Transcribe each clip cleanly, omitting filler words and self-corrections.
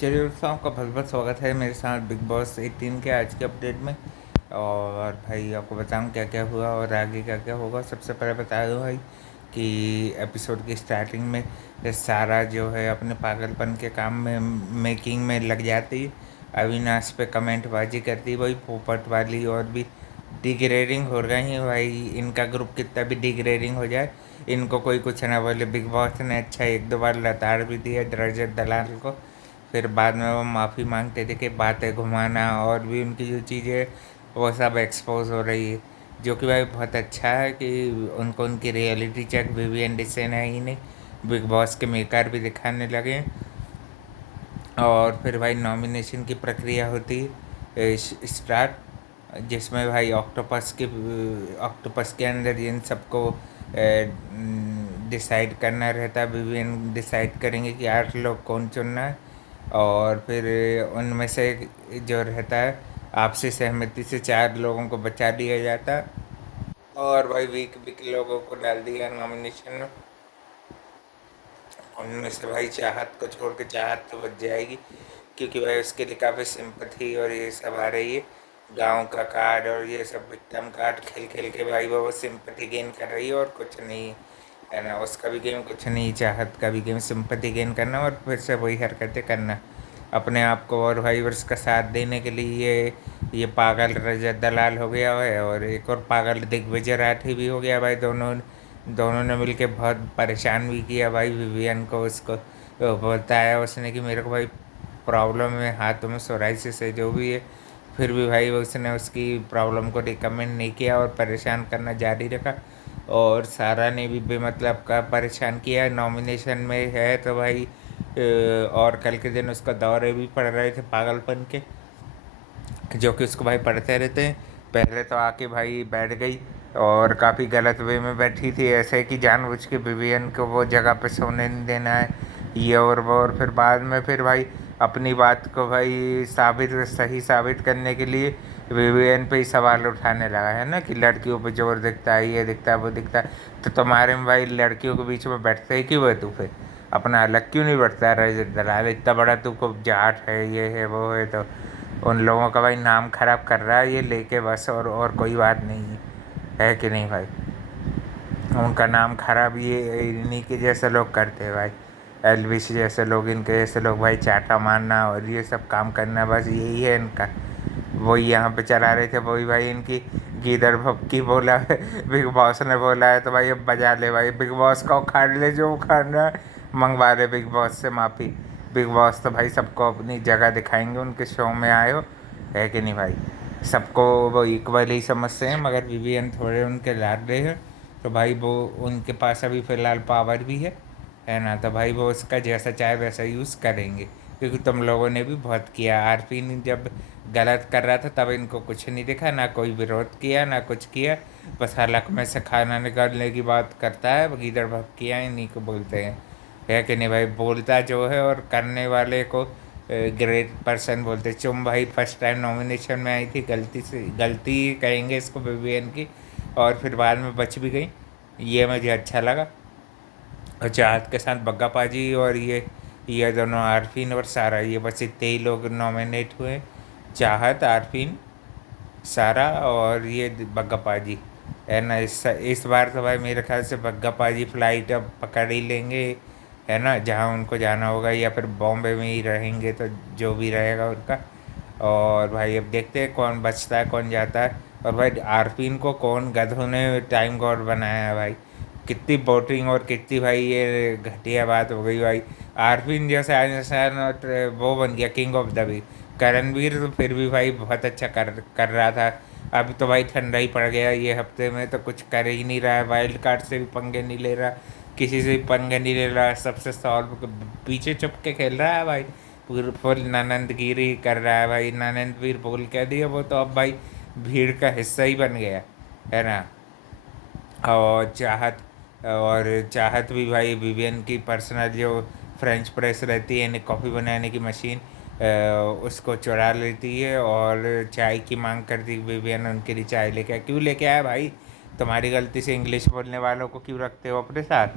चलिए दोस्तों, आपका बहुत बहुत स्वागत है मेरे साथ बिग बॉस 18 के आज के अपडेट में। और भाई आपको बताऊं क्या क्या हुआ और आगे क्या क्या होगा। सबसे पहले बता दूं भाई कि एपिसोड की स्टार्टिंग में ये सारा जो है अपने पागलपन के काम में मेकिंग में लग जाती है। अविनाश पे कमेंटबाजी करती है भाई, पोपट वाली, और भी डिग्रेडिंग हो रही है भाई। इनका ग्रुप कितना भी डिग्रेडिंग हो जाए, इनको कोई कुछ ना बोले। बिग बॉस ने अच्छा एक दो बार लताड़ भी दिया रजत दलाल को। फिर बाद में वो माफ़ी मांगते थे कि बातें घुमाना और भी उनकी जो चीज़ें वो सब एक्सपोज हो रही है। जो कि भाई बहुत अच्छा है कि उनको उनकी रियलिटी चेक विवियन डिसेन है ही नहीं, बिग बॉस के मेकर भी दिखाने लगे हैं। और फिर भाई नॉमिनेशन की प्रक्रिया होती है स्टार्ट, जिसमें भाई ऑक्टोपस के अंदर इन सबको डिसाइड करना रहता है। विवियन डिसाइड करेंगे कि 8 लोग कौन चुनना है। और फिर उनमें से जो रहता है आपसी सहमति से 4 लोगों को बचा लिया जाता है। और भाई वीक वीक लोगों को डाल दिया नॉमिनेशन में। उनमें से भाई चाहत को छोड़ के, चाहत तो बच जाएगी क्योंकि भाई उसके लिए काफ़ी सिंपथी और ये सब आ रही है। गांव का कार्ड और ये सब विक्टम कार्ड खेल खेल के भाई वो सिंपथी गेन कर रही है और कुछ नहीं है ना। उसका भी गेम कुछ नहीं, चाहत का भी गेम सिंपथी गेन करना और फिर से वही हरकतें करना अपने आप को और भाई वर्ष का साथ देने के लिए। ये पागल रजत दलाल हो गया है और एक और पागल दिग्विजय राठी भी हो गया भाई। दोनों दोनों ने मिलके बहुत परेशान भी किया भाई विवियन को। उसको बताया उसने कि मेरे को भाई प्रॉब्लम है, हाथों में सोराइसिस है, जो भी है। फिर भी भाई उसने उसकी प्रॉब्लम को रिकमेंड नहीं किया और परेशान करना जारी रखा। और सारा ने भी बेमतलब का परेशान किया। नॉमिनेशन में है तो भाई और कल के दिन उसका दौरे भी पड़ रहे थे पागलपन के, जो कि उसको भाई पढ़ते रहते हैं। पहले तो आके भाई बैठ गई और काफ़ी गलत वे में बैठी थी, ऐसे कि जानबूझ के विवियन को वो जगह पे सोने नहीं देना है, ये और वो। और फिर बाद में फिर भाई अपनी बात को भाई सही साबित करने के लिए विवियन पे ही सवाल उठाने लगा है ना कि लड़कियों पे जोर दिखता है, ये दिखता है, वो दिखता है। तो तुम्हारे में भाई लड़कियों के बीच में बैठते ही क्यों है तू? फिर अपना अलग क्यों नहीं बैठता रहे दलाल? इतना बड़ा तू को जाट है, ये है, वो है, तो उन लोगों का भाई नाम खराब कर रहा है ये लेके बस। और कोई बात नहीं है कि नहीं भाई? उनका नाम खराब ये इन्हीं के जैसे लोग करते हैं भाई। एलविश जैसे लोग, इनके जैसे लोग भाई चाटा मारना और ये सब काम करना, बस यही है इनका। वही यहाँ पे चला रहे थे, वही भाई इनकी गीदड़ भपकी बोला है बिग बॉस ने बोला है तो भाई अब बजा ले भाई। बिग बॉस का उखाड़ ले जो उखाड़ना है, मंगवा ले बिग बॉस से माफ़ी। बिग बॉस तो भाई सबको अपनी जगह दिखाएंगे, उनके शो में आए हो, है कि नहीं भाई? सबको वो इक्वल ही समझते हैं, मगर विवियन थोड़े उनके लाडले हैं। तो भाई वो उनके पास अभी फ़िलहाल पावर भी है ना। तो भाई वो उसका जैसा चाहे वैसा यूज़ करेंगे, क्योंकि तुम लोगों ने भी बहुत किया। आरपी ने जब गलत कर रहा था तब इनको कुछ नहीं दिखा, ना कोई विरोध किया ना कुछ किया। बस हलक में से खाना निकालने की बात करता है, गीदड़ भपकियाँ इन्हीं को बोलते हैं, है कि नहीं भाई? बोलता जो है और करने वाले को ग्रेट पर्सन बोलते। चुम भाई फर्स्ट टाइम नॉमिनेशन में आई थी, गलती से, गलती कहेंगे इसको विवियन की, और फिर बाद में बच भी गई, ये मुझे अच्छा लगा। और चाहत के साथ बग्गा पाजी और ये दोनों आरफीन और सारा, ये बस इतने ही लोग नॉमिनेट हुए। चाहत, आरफीन, सारा और ये बग्गा पाजी, है ना। इस बार तो भाई मेरे ख्याल से बग्गा पाजी फ्लाइट अब पकड़ ही लेंगे, है ना, जहाँ उनको जाना होगा, या फिर बॉम्बे में ही रहेंगे, तो जो भी रहेगा उनका। और भाई अब देखते हैं कौन बचता है कौन जाता है। और भाई आरपीन को कौन गधों ने टाइम गॉड बनाया है भाई? कितनी वोटिंग और कितनी भाई ये घटिया बात हो गई भाई। आरपीन जैसे इंसान वो बन गया king of the week. Karanveer तो फिर भी भाई बहुत अच्छा कर रहा था। अभी तो भाई ठंडा ही पड़ गया ये हफ्ते में, तो कुछ कर ही नहीं रहा है। वाइल्ड कार्ड से भी पंगे नहीं ले रहा, किसी से भी पंगे नहीं ले रहा, सबसे सॉल्व पीछे चुप के खेल रहा है भाई। पूरे फुल नानंदगिरी कर रहा है भाई। नानंदवीर बोल कह दिया, वो तो अब भाई भीड़ का हिस्सा ही बन गया, है ना। और चाहत भी भाई विवियन की पर्सनल जो फ्रेंच प्रेस रहती है, यानी कॉफ़ी बनाने की मशीन, उसको चुरा लेती है और चाय की मांग करती है विवियन। उनके लिए चाय लेके आए, क्यों लेके आया भाई? तुम्हारी गलती से इंग्लिश बोलने वालों को क्यों रखते हो अपने साथ?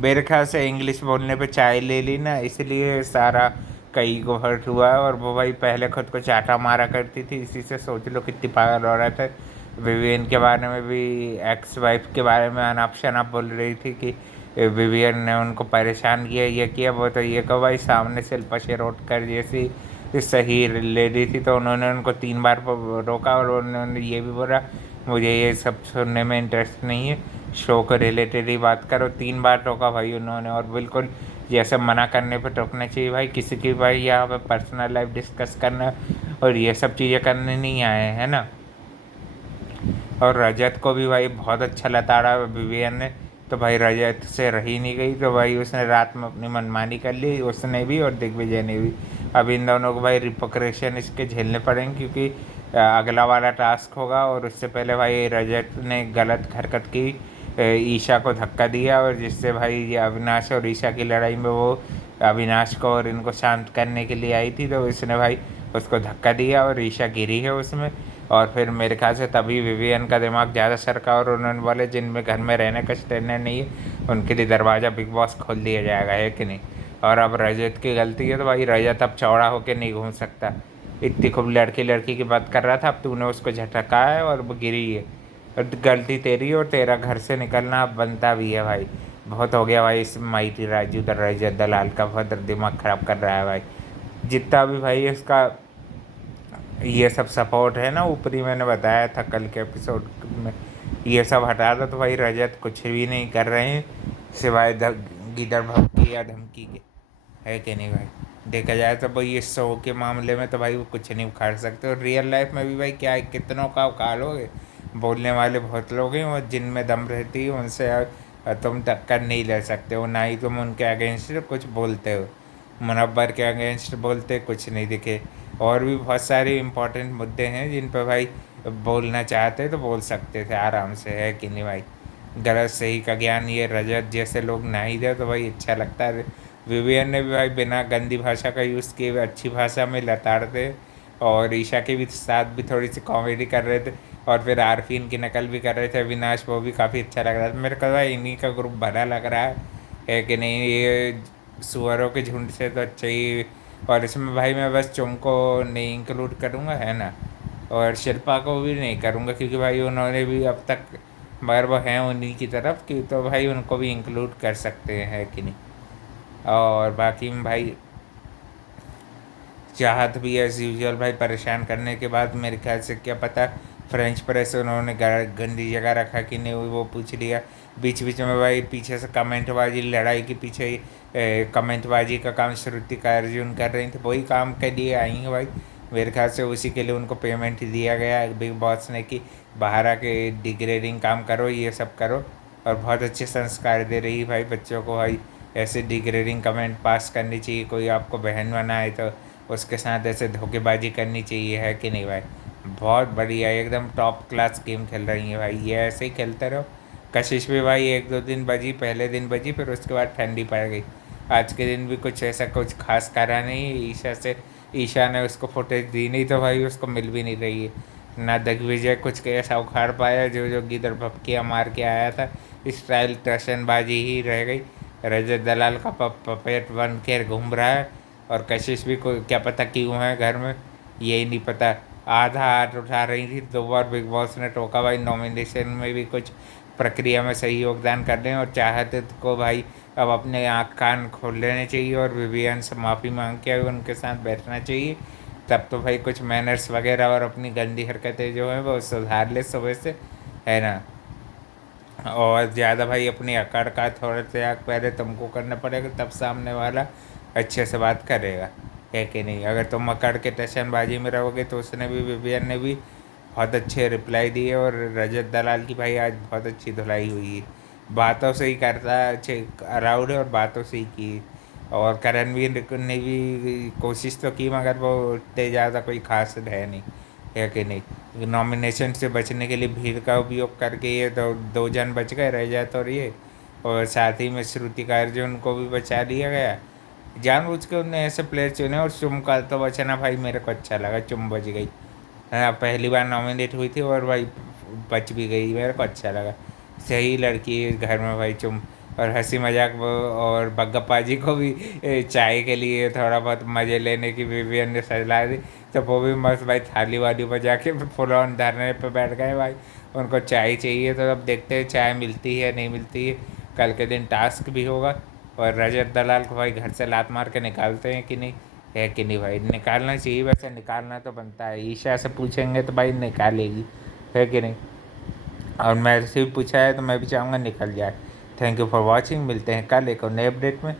मेरे ख्याल से इंग्लिश बोलने पे चाय ले ली ना, इसलिए सारा कई को हर्ट हुआ है। और वो भाई पहले खुद को चाटा मारा करती थी, इसी से सोच लो कितनी पागल औरत है। विवियन के बारे में भी, एक्स वाइफ के बारे में अनाप शनाप बोल रही थी कि विवियन ने उनको परेशान किया, ये किया वो, तो ये कहो भाई सामने शिल्पा शिरोडकर जैसी सही लेडी थी तो उन्होंने उनको 3 बार रोका और उन्होंने ये भी बोला मुझे ये सब सुनने में इंटरेस्ट नहीं है, शो को रिलेटेड ही बात करो। 3 बार टोका भाई उन्होंने, और बिल्कुल जैसे मना करने पे टोकना चाहिए भाई, किसी की भाई यहाँ पे पर्सनल लाइफ डिस्कस करना और ये सब चीज़ें करने नहीं आए हैं ना। और रजत को भी भाई बहुत अच्छा लताड़ा विवियन ने, तो भाई रजत से रही नहीं गई, तो भाई उसने रात में अपनी मनमानी कर ली, उसने भी और दिग्विजय ने भी। अब इन दोनों को भाई रिपोक्रेशन इसके झेलने पड़ेंगे, क्योंकि अगला वाला टास्क होगा। और उससे पहले भाई रजत ने गलत हरकत की, ईशा को धक्का दिया, और जिससे भाई ये अविनाश और ईशा की लड़ाई में वो अविनाश को और इनको शांत करने के लिए आई थी, तो इसने भाई उसको धक्का दिया और ईशा गिरी है उसमें। और फिर मेरे ख्याल से तभी विवियन का दिमाग ज़्यादा सरका और उन्होंने बोले जिनमें घर में रहने का स्टैंडर्ड नहीं है उनके लिए दरवाज़ा बिग बॉस खोल दिया जाएगा, है कि नहीं। और अब रजत की गलती है तो भाई रजत अब चौड़ा होकर नहीं घूम सकता। इतनी खूब लड़की लड़की की बात कर रहा था, अब तूने उसको झटका है और वो गिरी है। और गलती तेरी और तेरा घर से निकलना अब बनता भी है भाई। बहुत हो गया भाई इस माइटी राजू रजत दलाल का, बहुत दिमाग ख़राब कर रहा है भाई। जितना भी भाई इसका ये सब सपोर्ट है ना ऊपरी, मैंने बताया था कल के एपिसोड में, ये सब हटा दो तो भाई रजत कुछ भी नहीं कर रहे हैं सिवाय गिदड़ भभकी या धमकी के, है कि नहीं भाई। देखा जाए तो भाई इस शो के मामले में तो भाई वो कुछ नहीं उखाड़ सकते, और रियल लाइफ में भी भाई क्या है, कितनों का उखाड़ोगे। बोलने वाले बहुत लोग हैं और जिनमें दम रहती है उनसे तुम टक्कर नहीं ले सकते हो, ना ही तुम उनके अगेंस्ट कुछ बोलते हो। मुनव्वर के अगेंस्ट बोलते कुछ नहीं दिखे। और भी बहुत सारे इम्पोर्टेंट मुद्दे हैं जिन पर भाई बोलना चाहते तो बोल सकते थे आराम से, है कि नहीं भाई। गलत सही का ज्ञान ये रजत जैसे लोग ना ही दे तो भाई अच्छा लगता है। विवियन ने भी भाई बिना गंदी भाषा का यूज़ किए हुए अच्छी भाषा में लताड़ते, और ईशा के भी साथ भी थोड़ी सी कॉमेडी कर रहे थे, और फिर आरफीन की नकल भी कर रहे थे अविनाश, वो भी काफ़ी अच्छा लग रहा था मेरे को भाई। इन्हीं का ग्रुप भरा लग रहा है कि नहीं, ये सुअरों के झुंड से तो अच्छा ही। और इसमें भाई मैं बस चुमको नहीं इंक्लूड करूँगा, है ना, और शिल्पा को भी नहीं करूँगा क्योंकि भाई उन्होंने भी अब तक, मगर वो हैं उन्हीं की तरफ की, तो भाई उनको भी इंक्लूड कर सकते हैं, है कि नहीं। और बाकी में भाई चाहत भी एज़ यूजुअल भाई परेशान करने के बाद मेरे ख्याल से क्या पता फ्रेंच प्रेस उन्होंने गंदी जगह रखा कि नहीं वो पूछ लिया। बीच बीच में भाई पीछे से कमेंटबाजी, लड़ाई के पीछे ही कमेंटबाजी का काम श्रुति का अर्जुन कर रही थी, वही काम के लिए आई हैं भाई। मेरे ख्याल से उसी के लिए उनको पेमेंट दिया गया है बिग बॉस ने कि बाहर आके डिग्रेडिंग काम करो, ये सब करो। और बहुत अच्छे संस्कार दे रही है भाई बच्चों को भाई। ऐसे डिग्रेडिंग कमेंट पास करनी चाहिए, कोई आपको बहन बनाए तो उसके साथ ऐसे धोखेबाजी करनी चाहिए, है कि नहीं भाई। बहुत बढ़िया एकदम टॉप क्लास गेम खेल रही है भाई, ये ऐसे ही खेलते रहो। कशिश भी भाई 1-2 दिन बजी, पहले दिन बजी फिर उसके बाद ठंडी पड़ गई। आज के दिन भी कुछ ऐसा कुछ खास करा नहीं ईशा से, ईशा ने उसको फुटेज दी नहीं तो भाई उसको मिल भी नहीं रही है ना। दिग्विजय कुछ ऐसा उखाड़ पाया जो जो गिदड़ भपकिया मार के आया था, स्टाइल टशनबाजी ही रह गई। रजत दलाल का पपेट बन के घूम रहा है, और कशिश भी को क्या पता क्यों है घर में, यही नहीं पता। आधा हाथ उठा रही थी, 2 बार बिग बॉस ने टोका भाई, नॉमिनेशन में भी कुछ प्रक्रिया में सही योगदान कर रहे हैं, और चाहते को भाई अब अपने आँख कान खोल लेने चाहिए और विवियन से माफ़ी मांग के उनके साथ बैठना चाहिए। तब तो भाई कुछ मैनर्स वगैरह और अपनी गंदी हरकतें जो हैं वो सुधार ले सुबह से, है ना। और ज़्यादा भाई अपनी अकड़ का थोड़ा त्याग पहले तुमको करना पड़ेगा, तब सामने वाला अच्छे से बात करेगा, है कि नहीं। अगर तुम अकड़ के टशनबाजी में रहोगे तो उसने भी, विवियन ने भी बहुत अच्छे रिप्लाई दिए, और रजत दलाल की भाई आज बहुत अच्छी धुलाई हुई है। बातों से ही करता अच्छे अराउड है और बातों से ही की। और करणवीर ने भी कोशिश तो की मगर वो उतने ज़्यादा कोई खास है नहीं, है कि नहीं। नॉमिनेशन से बचने के लिए भीड़ का उपयोग करके ये दो 2 जन बच गए, रह जाते और ये, और साथ ही में श्रुति का अर्जुन को भी बचा दिया गया। जानबूझ के उन्होंने ऐसे प्लेयर चुने, और चुम का तो बचना भाई मेरे को अच्छा लगा, चुम बच गई। हाँ, पहली बार नॉमिनेट हुई थी और भाई बच भी गई, मेरे को अच्छा लगा। सही लड़की है घर में भाई चुम, और हंसी मजाक वो, और बग्गप्पा जी को भी चाय के लिए थोड़ा बहुत मज़े लेने की विवियन ने सलाह दी। तो वो भी मस्त भाई थाली वाली बजा के फुल ऑन धरने पे बैठ गए भाई। उनको चाय चाहिए, तो अब देखते हैं चाय मिलती है नहीं मिलती है। कल के दिन टास्क भी होगा। और रजत दलाल को भाई घर से लात मार के निकालते हैं कि नहीं, है कि नहीं भाई, निकालना चाहिए, वैसे निकालना तो बनता है। ईशा से पूछेंगे तो भाई निकालेगी, है कि नहीं। और मैं से भी पूछा है तो मैं भी चाहूँगा निकल जाए। थैंक यू फॉर वॉचिंग, मिलते हैं कल एक और नए अपडेट में।